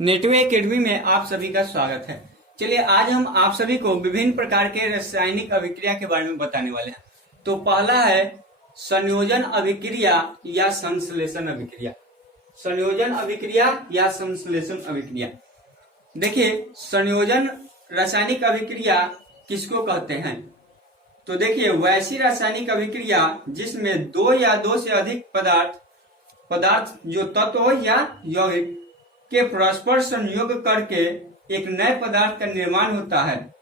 Netway academy में आप सभी का स्वागत है। चलिए आज हम आप सभी को विभिन्न प्रकार के रासायनिक अभिक्रिया के बारे में बताने वाले हैं। तो पहला है संयोजन अभिक्रिया या संश्लेषण अभिक्रिया। संयोजन अभिक्रिया या संश्लेषण अभिक्रिया। देखिए, संयोजन रासायनिक अभिक्रिया किसको कहते हैं? तो देखिए, वैसी रासायनिक अभिक्रिया जिसमें दो या दो से अधिक पदार्थ जो तत्व हो या यौगिक के परस्पर संयोग करके एक नए पदार्थ का निर्माण होता है।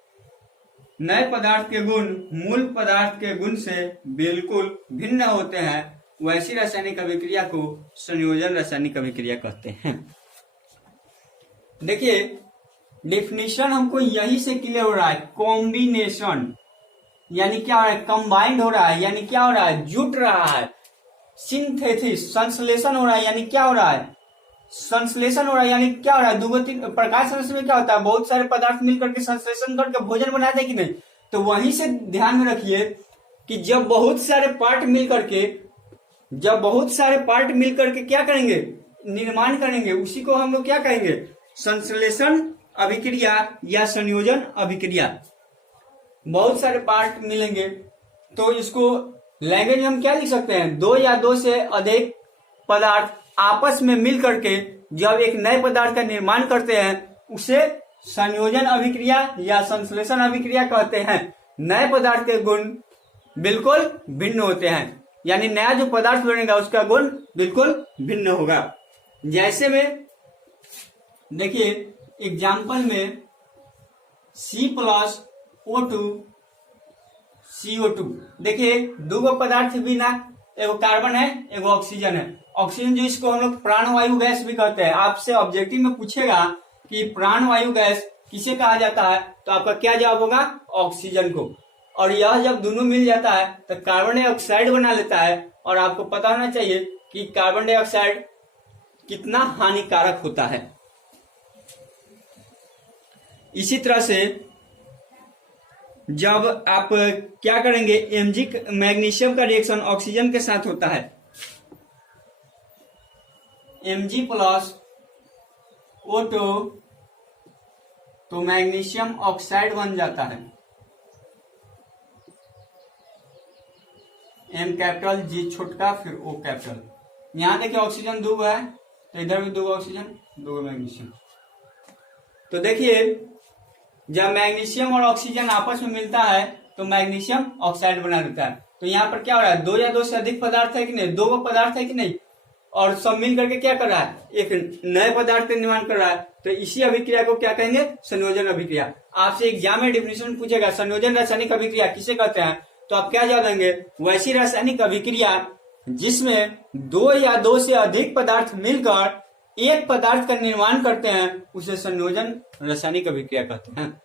नए पदार्थ के गुण मूल पदार्थ के गुण से बिल्कुल भिन्न होते हैं, वैसी रासायनिक अभिक्रिया को संयोजन रासायनिक अभिक्रिया कहते हैं। देखिए, डेफिनेशन हमको यही से क्लियर हो रहा है। कॉम्बिनेशन यानी क्या हो रहा है? कंबाइंड हो रहा है, यानी क्या हो रहा है? जुट रहा है। सिंथेसिस संश्लेषण हो रहा है, यानी क्या हो रहा है? संश्लेषण हो रहा है, यानी क्या हो रहा है? दो तीन प्रकाश संश्लेषण में क्या होता है? बहुत सारे पदार्थ मिलकर के संश्लेषण करके भोजन बनाते हैं कि नहीं? तो वहीं से ध्यान में रखिए कि जब बहुत सारे पार्ट मिलकर के क्या करेंगे? निर्माण करेंगे, उसी को हम लोग क्या कहेंगे? संश्लेषण अभिक्रिया या संयोजन अभिक्रिया। बहुत सारे पार्ट मिलेंगे तो इसको लैंग्वेज में हम क्या लिख सकते हैं? दो या दो से अधिक पदार्थ आपस में मिल करके जब एक नए पदार्थ का निर्माण करते हैं उसे संयोजन अभिक्रिया या संश्लेषण अभिक्रिया कहते हैं। नए पदार्थ के गुण बिल्कुल भिन्न होते हैं, यानी नया जो पदार्थ बनेगा उसका गुण बिल्कुल भिन्न होगा। जैसे में देखिए एग्जाम्पल में C+O2 देखिए, दो पदार्थ भी ना, एगो कार्बन है एगो ऑक्सीजन है। ऑक्सीजन जो इसको हम लोग प्राणवायु गैस भी कहते हैं। आपसे ऑब्जेक्टिव में पूछेगा कि प्राणवायु गैस किसे कहा जाता है, तो आपका क्या जवाब होगा? ऑक्सीजन को। और यह जब दोनों मिल जाता है तो कार्बन डाइऑक्साइड बना लेता है। और आपको पता होना चाहिए कि कार्बन डाइऑक्साइड कितना हानिकारक होता है। इसी तरह से जब आप क्या करेंगे, मैग्नीशियम का रिएक्शन ऑक्सीजन के साथ होता है, Mg+O2 तो मैग्नीशियम ऑक्साइड बन जाता है, M कैपिटल G छोटका फिर O कैपिटल। यहां देखिए ऑक्सीजन दो है तो इधर भी दो ऑक्सीजन दो मैग्नीशियम। तो देखिए जब मैग्नीशियम और ऑक्सीजन आपस में मिलता है तो मैग्नीशियम ऑक्साइड बना देता है। तो यहाँ पर क्या हो रहा है? दो या दो से अधिक पदार्थ है कि नहीं? दो पदार्थ है कि नहीं? और सब मिल करके क्या कर रहा है? एक नए पदार्थ का निर्माण कर रहा है। तो इसी अभिक्रिया को क्या कहेंगे? संयोजन अभिक्रिया। आपसे एग्जाम में डेफिनेशन पूछेगा संयोजन रासायनिक अभिक्रिया किसे कहते हैं, तो आप क्या जवाब देंगे? वैसी रासायनिक अभिक्रिया जिसमें दो या दो से अधिक पदार्थ मिलकर एक पदार्थ का निर्माण करते हैं उसे संयोजन रासायनिक अभिक्रिया कहते हैं।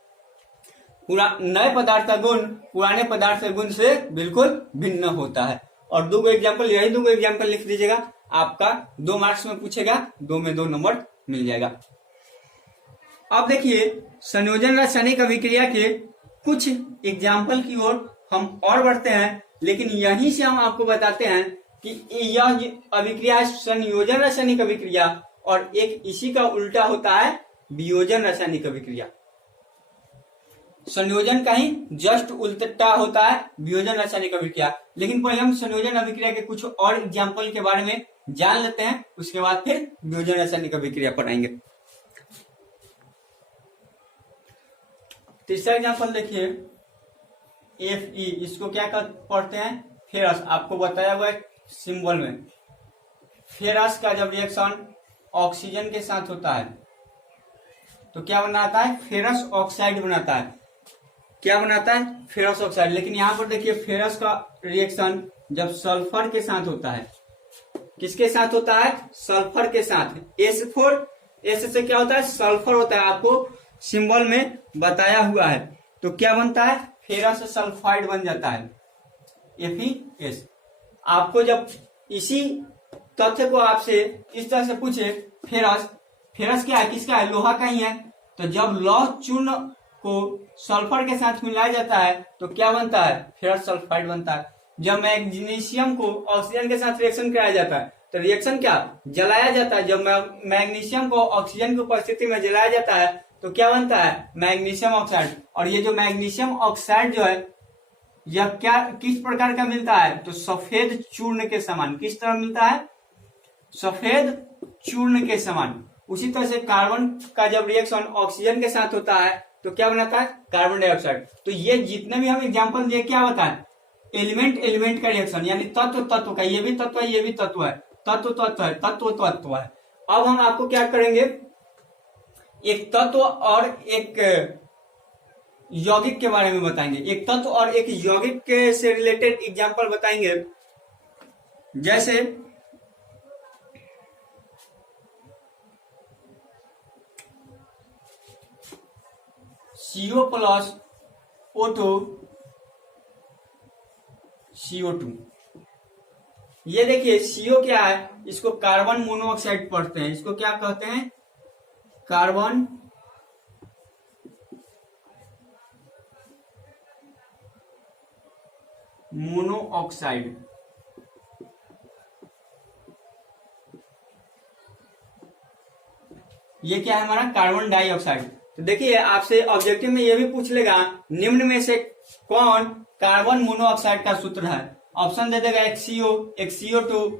नए पदार्थ का गुण पुराने पदार्थ के गुण से बिल्कुल भिन्न होता है। और दो एग्जाम्पल लिख दीजिएगा, आपका 2 मार्क्स में पूछेगा, 2 में 2 नंबर मिल जाएगा। अब देखिए संयोजन रासायनिक अभिक्रिया के कुछ एग्जाम्पल की ओर हम और बढ़ते हैं, लेकिन यहीं से हम आपको बताते हैं कि यह अभिक्रिया है संयोजन रासायनिक अभिक्रिया, और एक इसी का उल्टा होता है वियोजन रासायनिक अभिक्रिया। संयोजन का ही जस्ट उल्टा होता है वियोजन रासायनिक अभिक्रिया। लेकिन पहले हम संयोजन अभिक्रिया के कुछ और एग्जाम्पल के बारे में जान लेते हैं, उसके बाद फिर वियोजन रासायनिक अभिक्रिया पढ़ाएंगे। तीसरा एग्जाम्पल देखिए Fe, इसको क्या पढ़ते हैं? फेरस। आपको बताया हुआ है सिंबल में। फेरस का जब रिएक्शन ऑक्सीजन के साथ होता है तो क्या बनाता है? फेरस ऑक्साइड बनाता है। क्या बनाता है? Ferrous oxide. लेकिन यहां पर देखिए फेरस का रिएक्शन जब सल्फर के साथ होता है, किसके साथ होता है? सल्फर के साथ। S से क्या होता है? सल्फर होता है, आपको सिंबल में बताया हुआ है। तो क्या बनता है? फेरस सल्फाइड बन जाता है, FeS। आपको जब इसी तथ्य को आपसे इस तरह से पूछे, फेरस क्या है? किसका है? लोहा का ही है। तो जब लौह चूर्ण को सल्फर के साथ मिलाया जाता है तो क्या बनता है? फेरस सल्फाइड बनता है। जब मैग्नीशियम को ऑक्सीजन के साथ रिएक्शन कराया जाता है तो रिएक्शन क्या जलाया जाता है। जब मैग्नीशियम को ऑक्सीजन की उपस्थिति में जलाया जाता है तो क्या बनता है मैग्नीशियम ऑक्साइड। और ये जो मैग्नीशियम ऑक्साइड जो है यह क्या किस प्रकार का मिलता है तो सफेद चूर्ण के समान। किस तरह मिलता है सफेद चूर्ण के समान। उसी तरह से कार्बन का जब रिएक्शन ऑक्सीजन के साथ होता है तो क्या बनाता है कार्बन डाइऑक्साइड। तो ये जितने भी हम एग्जांपल दिए क्या बताएं एलिमेंट एलिमेंट का रिएक्शन यानी तत्व तत्व का। ये भी तत्व है ये भी तत्व है तत्व तत्व है तत्व तत्व है। अब हम आपको क्या करेंगे एक तत्व और एक यौगिक के बारे में बताएंगे। एक तत्व और एक यौगिक के से रिलेटेड एग्जांपल बताएंगे। जैसे CO प्लस O2 CO2। ये देखिए CO क्या है इसको कार्बन मोनोऑक्साइड पढ़ते हैं। इसको क्या कहते हैं कार्बन मोनोऑक्साइड। ये क्या है हमारा कार्बन डाइऑक्साइड। तो देखिए आपसे ऑब्जेक्टिव में ये भी पूछ लेगा निम्न में से कौन कार्बन मोनोऑक्साइड का सूत्र है। ऑप्शन दे देगा एक CO एक CO2।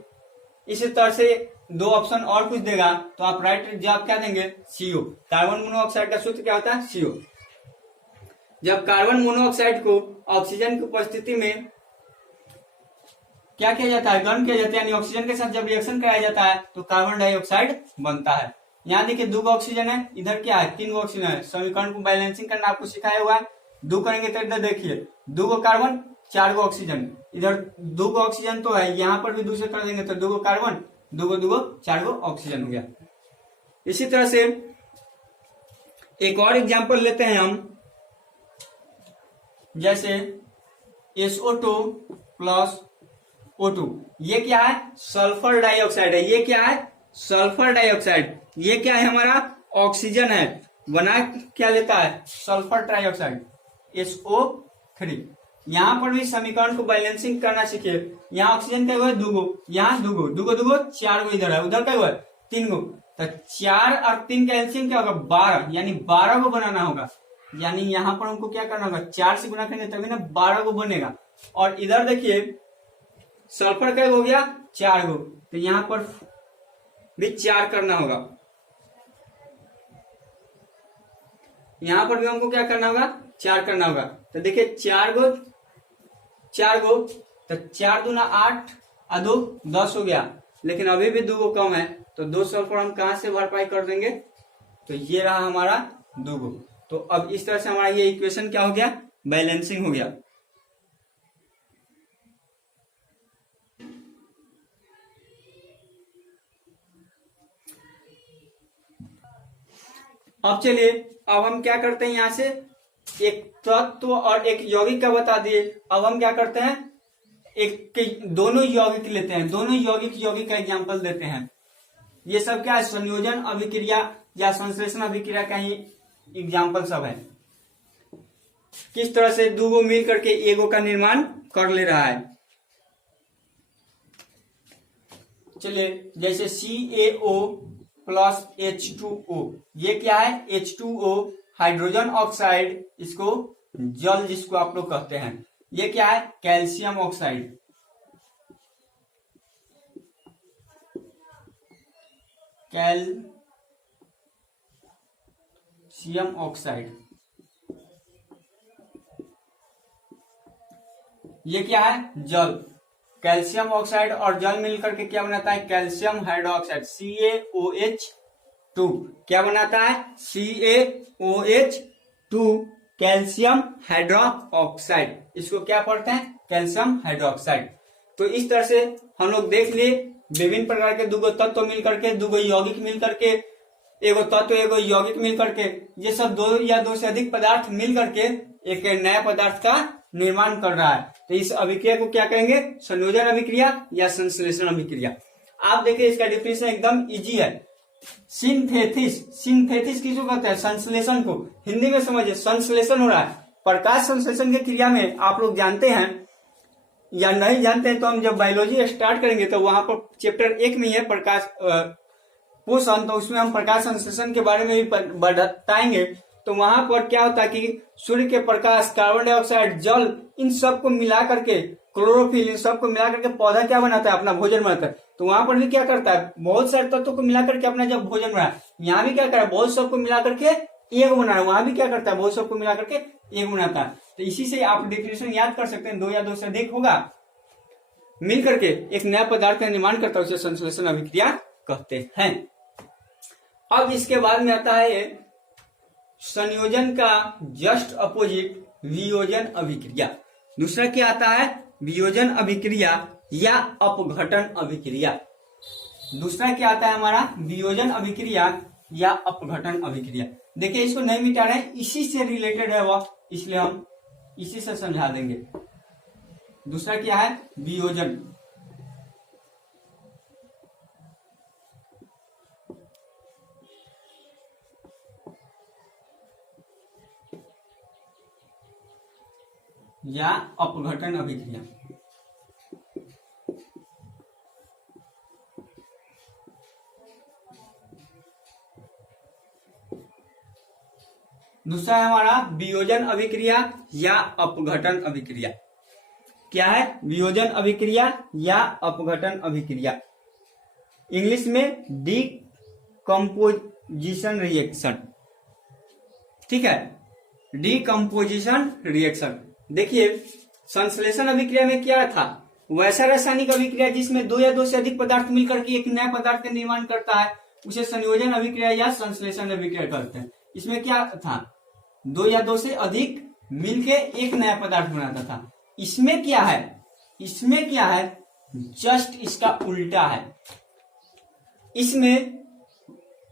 इसी तरह से दो ऑप्शन और कुछ देगा तो आप राइट जवाब क्या देंगे CO। कार्बन मोनोऑक्साइड का सूत्र क्या होता है CO। जब कार्बन मोनोऑक्साइड को ऑक्सीजन की उपस्थिति में क्या किया जाता है गर्म किया जाता है यानी ऑक्सीजन के साथ जब रिएक्शन कराया जाता है तो कार्बन डाइऑक्साइड बनता है। यहाँ देखिए 2 ऑक्सीजन है इधर क्या है 3 ऑक्सीजन है। समीकरण को बैलेंसिंग करना आपको सिखाया हुआ है। 2 करेंगे तो इधर देखिए 2 कार्बन 4 ऑक्सीजन। इधर 2 ऑक्सीजन तो है यहाँ पर भी 2 से कर देंगे तो 2 कार्बन 2 4 ऑक्सीजन हो गया। इसी तरह से एक और एग्जांपल लेते हैं हम। जैसे SO2 प्लस O2 ये क्या है सल्फर डाइऑक्साइड है। ये क्या है सल्फर डाइऑक्साइड। ये क्या है हमारा ऑक्सीजन है बना क्या लेता है सल्फर ट्राइऑक्साइड SO3। यहां पर भी समीकरण को बैलेंसिंग करना सीखिए। यहाँ ऑक्सीजन का हुआ है 2 यहाँ 2 4 इधर है उधर का हुआ है 3 तो 4 और 3 का एलसीएम क्या होगा 12 यानी 12 को बनाना होगा। यानी यहाँ पर हमको क्या करना होगा 4 से गुना करेंगे तभी ना 12 को बनेगा। और इधर देखिए सल्फर का हो गया 4 तो यहाँ पर भी 4 करना होगा। यहां पर भी हमको क्या करना होगा 4 करना होगा। तो देखिए 4 गो तो 4 दूना 8 और 2 10 हो गया। लेकिन अभी भी 2 कम है तो 2 सल्फर हम कहां से भरपाई कर देंगे तो ये रहा हमारा 2। तो अब इस तरह से हमारा ये इक्वेशन क्या हो गया बैलेंसिंग हो गया। अब चलिए अब हम क्या करते हैं यहां से एक तत्व और एक यौगिक का बता दिए। अब हम क्या करते हैं एक दोनों यौगिक लेते हैं। दोनों यौगिक का एग्जांपल देते हैं। ये सब क्या है संयोजन अभिक्रिया या संश्लेषण अभिक्रिया का ही एग्जांपल सब है। किस तरह से 2 मिल करके एगो का निर्माण कर ले रहा है। चलिए जैसे CaO प्लस H2O ये क्या है H2O हाइड्रोजन ऑक्साइड इसको जल जिसको आप लोग कहते हैं। ये क्या है कैल्शियम ऑक्साइड। कैल्शियम ऑक्साइड ये क्या है जल। कैल्शियम ऑक्साइड और जल मिलकर के क्या बनाता है कैल्शियम हाइड्रोक्साइड CaOH2 क्या बनाता है CaOH2 कैल्शियम हाइड्रोक्साइड। इसको क्या पढ़ते हैं कैल्शियम हाइड्रोक्साइड। तो इस तरह से हम लोग देख लिए विभिन्न प्रकार के 2 तत्व मिल करके 2 यौगिक मिल करके एगो तत्व एगो यौगिक मिल करके ये सब 2 या 2 से अधिक पदार्थ मिल करके एक नया पदार्थ का निर्माण कर रहा है। तो इस अभिक्रिया को क्या कहेंगे संयोजन अभिक्रिया या संश्लेषण अभिक्रिया। आप देखिए इसका डिफिनेशन एकदम इजी है। सिंथेसिस किसको कहते हैं संश्लेषण को। हिंदी में समझिए संश्लेषण हो रहा है। प्रकाश संश्लेषण की क्रिया में आप लोग जानते हैं या नहीं जानते हैं तो हम जब बायोलॉजी स्टार्ट करेंगे तो वहां पर चैप्टर 1 में है प्रकाश पोषण, तो उसमें हम प्रकाश संश्लेषण के बारे में भी बताएंगे। तो वहां पर क्या होता है कि सूर्य के प्रकाश, कार्बन डाइऑक्साइड, जल, इन सबको मिला करके, क्लोरोफिल, इन सबको मिला करके पौधा क्या बनाता है, अपना भोजन बनाता है। तो वहां पर भी क्या करता है, बहुत सारे तत्वों को मिला करके अपना जब भोजन बनाया, यहाँ भी क्या कर रहा है, बहुत सबको मिला करके एक बना रहा है, वहां भी क्या करता है, बहुत सबको मिला करके एक बनाता है। तो इसी से आप डेफिनेशन याद कर सकते हैं, दो या दो से अधिक होगा मिल करके एक नया पदार्थ का निर्माण करता है, उसे संश्लेषण अभिक्रिया कहते हैं। अब इसके बाद में आता है संयोजन का जस्ट अपोजिट वियोजन अभिक्रिया। दूसरा क्या आता है, वियोजन अभिक्रिया या अपघटन अभिक्रिया। दूसरा क्या आता है हमारा, वियोजन अभिक्रिया या अपघटन अभिक्रिया। देखिए इसको नहीं मिटा रहे हैं, इसी से रिलेटेड है वह, इसलिए हम इसी से समझा देंगे। दूसरा क्या है, वियोजन। या अपघटन अभिक्रिया। दूसरा है हमारा वियोजन अभिक्रिया या अपघटन अभिक्रिया। क्या है, वियोजन अभिक्रिया या अपघटन अभिक्रिया। इंग्लिश में डीकम्पोजिशन रिएक्शन, ठीक है, डीकम्पोजिशन रिएक्शन। देखिए संश्लेषण अभिक्रिया में क्या था, वैसा रासायनिक अभिक्रिया जिसमें दो या दो से अधिक पदार्थ मिलकर के एक नया पदार्थ का निर्माण करता है, उसे संयोजन अभिक्रिया या संश्लेषण अभिक्रिया कहते हैं। इसमें क्या था, दो या दो से अधिक मिलके एक नया पदार्थ बनाता था। इसमें क्या है, इसमें क्या है, जस्ट इसका उल्टा है। इसमें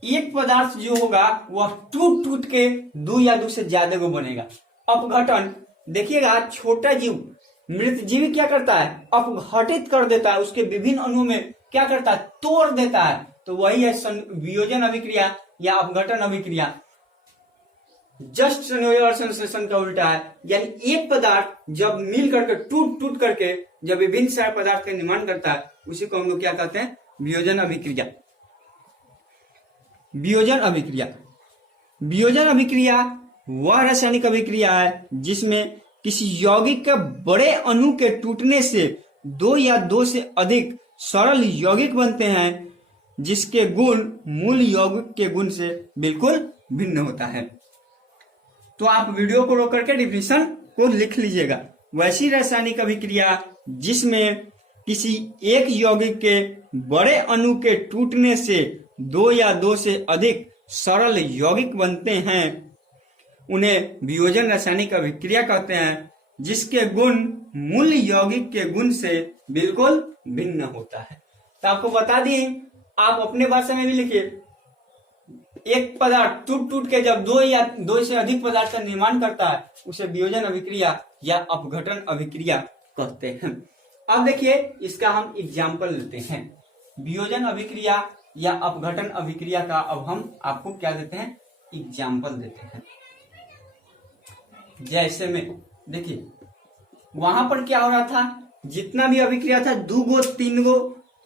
एक पदार्थ जो होगा वह टूट टूट के दो या दो से ज्यादा को बनेगा। अपघटन, देखिएगा छोटा जीव, मृत जीव क्या करता है, अपघटित कर देता है, उसके विभिन्न अणुओं में क्या करता है, तोड़ देता है। तो वही है वियोजन अभिक्रिया या अपघटन अभिक्रिया। जस्ट संयोजन और संश्लेषण का उल्टा है, यानी एक पदार्थ जब मिल करके टूट टूट करके जब विभिन्न सारे पदार्थ का निर्माण करता है, उसी को हम लोग क्या कहते हैं, वियोजन अभिक्रिया। वियोजन अभिक्रिया, वियोजन अभिक्रिया वह रासायनिक अभिक्रिया है जिसमें किसी यौगिक के बड़े अणु के टूटने से दो या दो से अधिक सरल यौगिक बनते हैं, जिसके गुण मूल यौगिक के गुण से बिल्कुल भिन्न होता है। तो आप वीडियो को रोक करके डिफिनेशन को लिख लीजिएगा। वैसी रासायनिक अभिक्रिया जिसमें किसी एक यौगिक के बड़े अणु के टूटने से दो या दो से अधिक सरल यौगिक बनते हैं, उन्हें वियोजन रासायनिक अभिक्रिया कहते हैं, जिसके गुण मूल यौगिक के गुण से बिल्कुल भिन्न होता है। तो आपको बता दिए, आप अपने भाषा में भी लिखिए, एक पदार्थ टूट टूट के जब दो या दो से अधिक पदार्थ का निर्माण करता है, उसे वियोजन अभिक्रिया या अपघटन अभिक्रिया कहते हैं। अब देखिए इसका हम एग्जाम्पल लेते हैं। वियोजन अभिक्रिया या अपघटन अभिक्रिया का अब हम आपको क्या देते हैं, एग्जाम्पल देते हैं। जैसे में देखिए वहां पर क्या हो रहा था, जितना भी अभिक्रिया था, दो गो तीन गो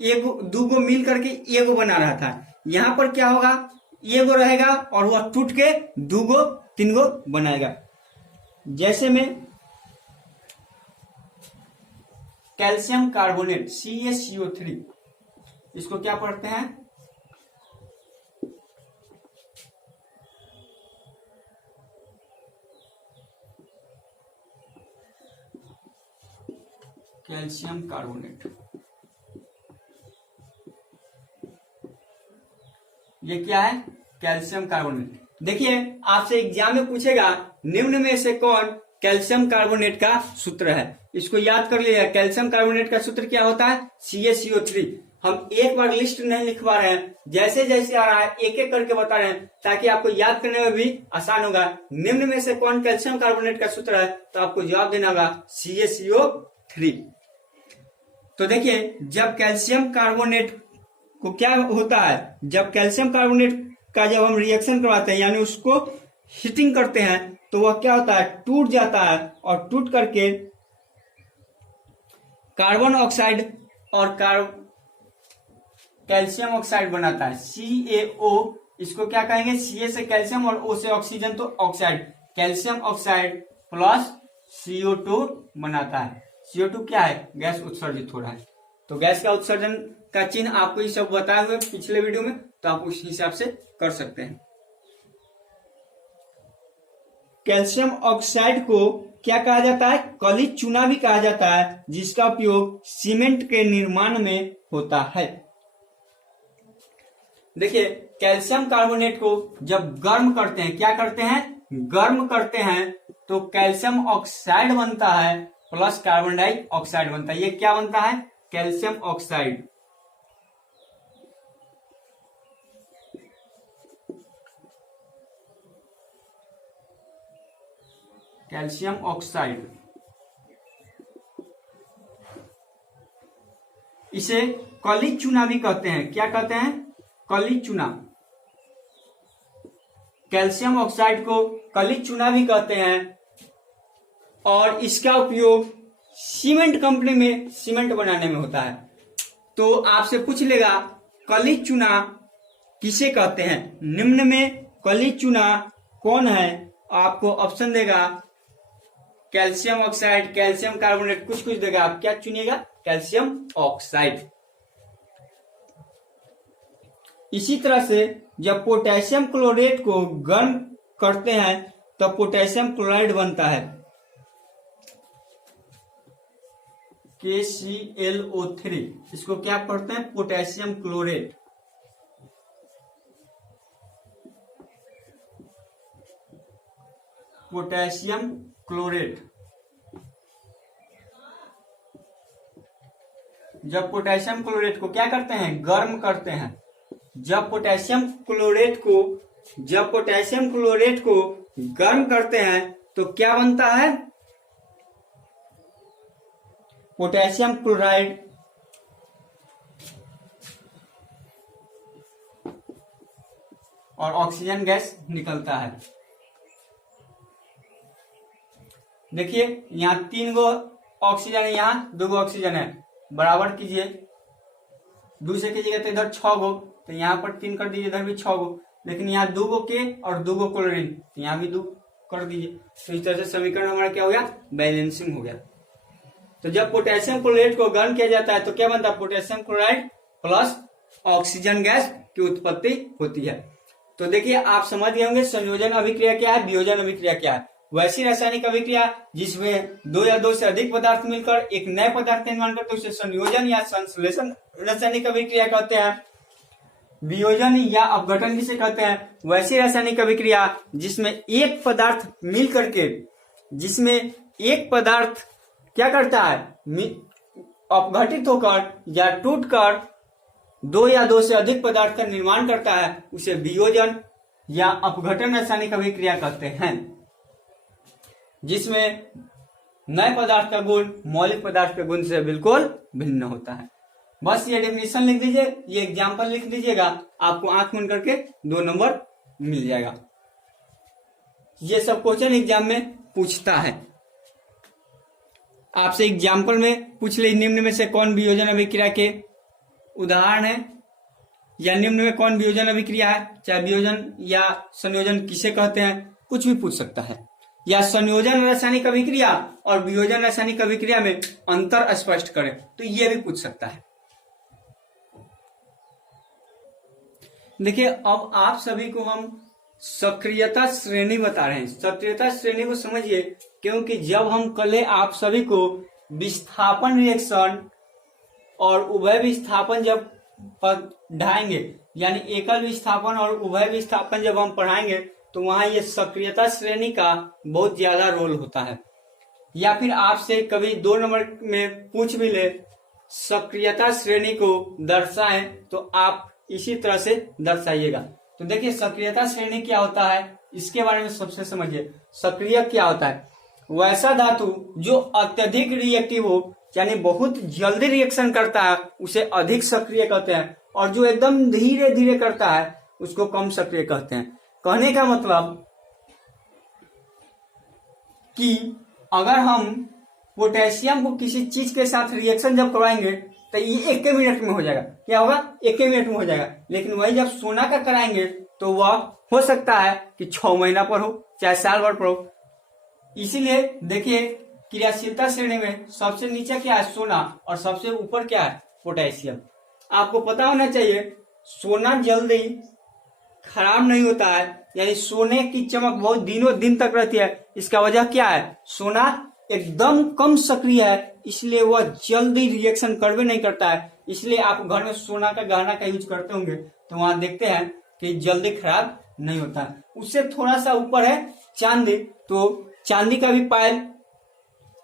एक दो गो मिल करके एगो बना रहा था। यहां पर क्या होगा, एगो रहेगा और वह टूट के दो गो तीन गो बनाएगा। जैसे में कैल्शियम कार्बोनेट CaCO3, इसको क्या पढ़ते हैं, कैल्शियम कार्बोनेट। ये क्या है, कैल्शियम कार्बोनेट। देखिए आपसे एग्जाम में पूछेगा निम्न में से कौन कैल्शियम कार्बोनेट का सूत्र है। इसको याद कर लिया, कैल्शियम कार्बोनेट का सूत्र क्या होता है, CaCO3। हम एक बार लिस्ट नहीं लिखवा रहे हैं, जैसे जैसे आ रहा है एक एक करके बता रहे हैं, ताकि आपको याद करने में भी आसान होगा। निम्न में से कौन कैल्शियम कार्बोनेट का सूत्र है, तो आपको जवाब देना होगा CaCO3। तो देखिए जब कैल्शियम कार्बोनेट को क्या होता है, जब कैल्शियम कार्बोनेट का जब हम रिएक्शन करवाते हैं, यानी उसको हीटिंग करते हैं, तो वह क्या होता है, टूट जाता है और टूट करके कार्बन ऑक्साइड और कैल्शियम ऑक्साइड बनाता है, CaO। इसको क्या कहेंगे, Ca से कैल्शियम और O से ऑक्सीजन, तो oxide, calcium oxide plus CO2 बनाता है। CO2 क्या है, गैस उत्सर्जित हो रहा है। तो गैस का उत्सर्जन का चिन्ह आपको ये सब बताए हुए पिछले वीडियो में, तो आप उस हिसाब से कर सकते हैं। कैल्शियम ऑक्साइड को क्या कहा जाता है, कली चूना भी कहा जाता है, जिसका उपयोग सीमेंट के निर्माण में होता है। देखिए, कैल्शियम कार्बोनेट को जब गर्म करते हैं, क्या करते हैं, गर्म करते हैं, तो कैल्शियम ऑक्साइड बनता है प्लस कार्बन डाइऑक्साइड बनता है। ये क्या बनता है, कैल्शियम ऑक्साइड। कैल्शियम ऑक्साइड, इसे कली चूना भी कहते हैं। क्या कहते हैं, कली चूना। कैल्शियम ऑक्साइड को कली चूना भी कहते हैं और इसका उपयोग सीमेंट कंपनी में सीमेंट बनाने में होता है। तो आपसे पूछ लेगा कली चूना किसे कहते हैं, निम्न में कली चूना कौन है, आपको ऑप्शन देगा कैल्शियम ऑक्साइड, कैल्शियम कार्बोनेट, कुछ कुछ देगा, आप क्या चुनिएगा, कैल्शियम ऑक्साइड। इसी तरह से जब पोटेशियम क्लोरेट को गर्म करते हैं तो पोटेशियम क्लोराइड बनता है, KClO3। इसको क्या पढ़ते हैं, पोटेशियम क्लोरेट। Potassium chlorate. जब पोटेशियम क्लोरेट को क्या करते हैं, गर्म करते हैं, जब पोटेशियम क्लोरेट को गर्म करते हैं तो क्या बनता है, पोटेशियम क्लोराइड और ऑक्सीजन गैस निकलता है। देखिए, यहाँ 3 गो ऑक्सीजन है, यहाँ 2 गो ऑक्सीजन है, बराबर कीजिए, 2 से कीजिएगा तो इधर 6 गो, तो यहाँ पर 3 कर दीजिए, इधर भी 6 गो, लेकिन यहाँ 2 गो के और 2 गो क्लोरीन, तो यहाँ भी 2 कर दीजिए। तो इस तरह से समीकरण हमारा क्या हो गया, बैलेंसिंग हो गया। तो जब पोटेशियम क्लोरेट को गर्म किया जाता है तो क्या बनता है, potassium chloride plus oxygen gas की उत्पत्ति होती है। तो देखिए, आप समझ गए होंगे संयोजन अभिक्रिया क्या है, वियोजन अभिक्रिया क्या है। वैसी रासायनिक अभिक्रिया जिसमें 2 या 2 से अधिक पदार्थ मिलकर एक नए पदार्थ का निर्माण करते हैं उसे संयोजन या संश्लेषण रासायनिक अभिक्रिया कहते हैं। वियोजन या अपघटन किसे कहते हैं, वैसी रासायनिक अभिक्रिया जिसमें एक पदार्थ मिल करके, जिसमें एक पदार्थ क्या करता है, अपघटित होकर या टूटकर 2 या 2 से अधिक पदार्थ का निर्माण करता है, उसे वियोजन या अपघटन रासायनिक अभिक्रिया कहते हैं। जिसमें नए पदार्थ का गुण मौलिक पदार्थ के गुण से बिल्कुल भिन्न होता है। बस ये डेफिनेशन लिख दीजिए, ये एग्जाम्पल लिख दीजिएगा, आपको आंख बंद करके 2 नंबर मिल जाएगा। ये सब क्वेश्चन एग्जाम में पूछता है। आपसे एग्जाम्पल में पूछ ले, निम्न में से कौन वियोजन अभिक्रिया के उदाहरण है, या निम्न में कौन वियोजन अभिक्रिया है, चाहे वियोजन या संयोजन किसे कहते हैं, कुछ भी पूछ सकता है। या संयोजन रासायनिक अभिक्रिया और वियोजन रासायनिक अभिक्रिया में अंतर स्पष्ट करें, तो ये भी पूछ सकता है। देखिए, अब आप सभी को हम सक्रियता श्रेणी बता रहे हैं। सक्रियता श्रेणी को समझिए, क्योंकि जब हम कल आप सभी को विस्थापन रिएक्शन और उभय विस्थापन जब पढ़ाएंगे, यानी एकल विस्थापन और उभय विस्थापन जब हम पढ़ाएंगे, तो वहां ये सक्रियता श्रेणी का बहुत ज्यादा रोल होता है। या फिर आपसे कभी 2 नंबर में पूछ भी ले, सक्रियता श्रेणी को दर्शाएं, तो आप इसी तरह से दर्शाइएगा। तो देखिए, सक्रियता श्रेणी क्या होता है, इसके बारे में सबसे समझिए। सक्रिय क्या होता है, वैसा धातु जो अत्यधिक रिएक्टिव हो, यानी बहुत जल्दी रिएक्शन करता है, उसे अधिक सक्रिय कहते हैं, और जो एकदम धीरे धीरे करता है उसको कम सक्रिय कहते हैं। कहने का मतलब कि अगर हम पोटेशियम को किसी चीज के साथ रिएक्शन जब करवाएंगे तो ये 1 मिनट में हो जाएगा। क्या होगा? 1 मिनट में हो जाएगा। लेकिन वही जब सोना का कराएंगे तो वह हो सकता है कि 6 महीना पर हो, चाहे साल भर पर हो। इसीलिए देखिए क्रियाशीलता श्रेणी में सबसे नीचे क्या है? सोना, और सबसे ऊपर क्या है? पोटेशियम। आपको पता होना चाहिए सोना जल्दी खराब नहीं होता है, यानी सोने की चमक बहुत दिनों दिन तक रहती है। इसका वजह क्या है? सोना एकदम कम सक्रिय है, इसलिए वह जल्दी रिएक्शन करवे नहीं करता है। इसलिए आप घर में सोना का गहना का यूज करते होंगे तो वहां देखते हैं कि जल्दी खराब नहीं होता है। उससे थोड़ा सा ऊपर है चांदी, तो चांदी का भी पायल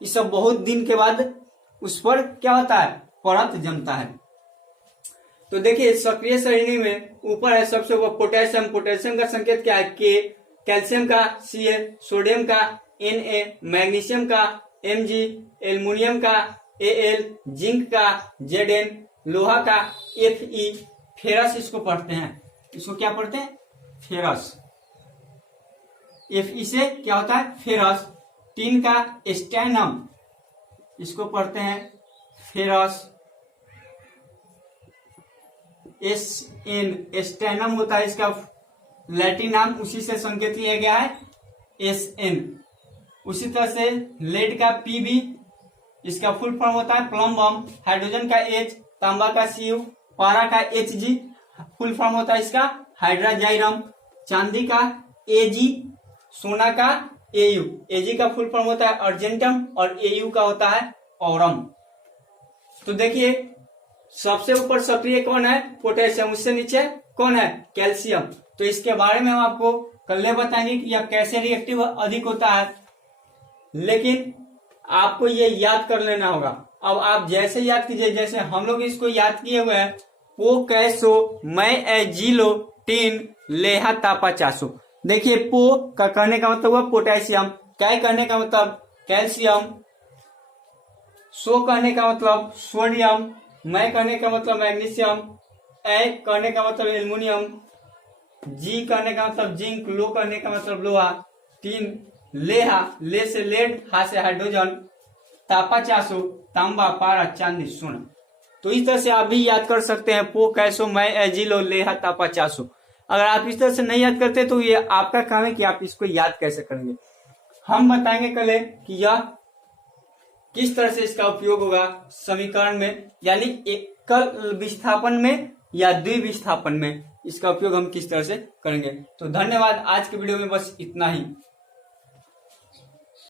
ये सब बहुत दिन के बाद उस पर क्या होता है? परत जमता है। तो देखिए सक्रिय श्रेणी में ऊपर है सबसे ऊपर पोटेशियम। पोटेशियम का संकेत क्या है? के। कैल्शियम का Ca, सोडियम का Na, मैग्नीशियम का Mg, एल्युमिनियम का Al, जिंक का Zn, लोहा का Fe, फेरस इसको पढ़ते हैं। इसको क्या पढ़ते हैं? फेरस। Fe से क्या होता है? फेरस। टीन का स्टैनम, इसको पढ़ते हैं फेरस। Sn, स्टैनम होता है इसका लैटिन नाम, उसी से संकेत लिया गया है Sn। उसी तरह से लेड का Pb, इसका फुल फॉर्म होता है प्लम्बम। हाइड्रोजन का H, तांबा का Cu, पारा का Hg, फुल फॉर्म होता है इसका हाइड्राजाइरम। चांदी का Ag, सोना का Au, Ag का फुल फॉर्म होता है अर्जेंटम और Au का होता है औरम। तो देखिए सबसे ऊपर सक्रिय कौन है? पोटेशियम। उससे नीचे कौन है? कैल्शियम। तो इसके बारे में हम आपको कल बताएंगे कि यह कैसे रिएक्टिव अधिक होता है, लेकिन आपको ये याद कर लेना होगा। अब आप जैसे याद कीजिए, जैसे हम लोग इसको याद किए हुए हैं, पो कैसो मैं ए जीलो टीन लेहा तापा चासो। देखिए पो का कहने का मतलब हुआ पोटेशियम, कै कहने का मतलब कैल्शियम, सो कहने का मतलब सोडियम, मैं कहने का मतलब मैग्नीशियम, ए कहने का मतलब एल्युमिनियम, जी कहने का मतलब जिंक, लो कहने का मतलब लोहा, तीन लेहा, ले से लेड, हा से हाइड्रोजन, तापा चासो तांबा, पारा, चांदी, सोना। तो इस तरह से आप भी याद कर सकते हैं पो कैसो मैं एजिलो लेहा तापा चासो। अगर आप इस तरह से नहीं याद करते तो ये आपका काम है कि आप इसको याद कैसे करेंगे। हम बताएंगे कल कि यह किस तरह से इसका उपयोग होगा समीकरण में, यानी एकल विस्थापन में या द्विविस्थापन में इसका उपयोग हम किस तरह से करेंगे। तो धन्यवाद, आज के वीडियो में बस इतना ही।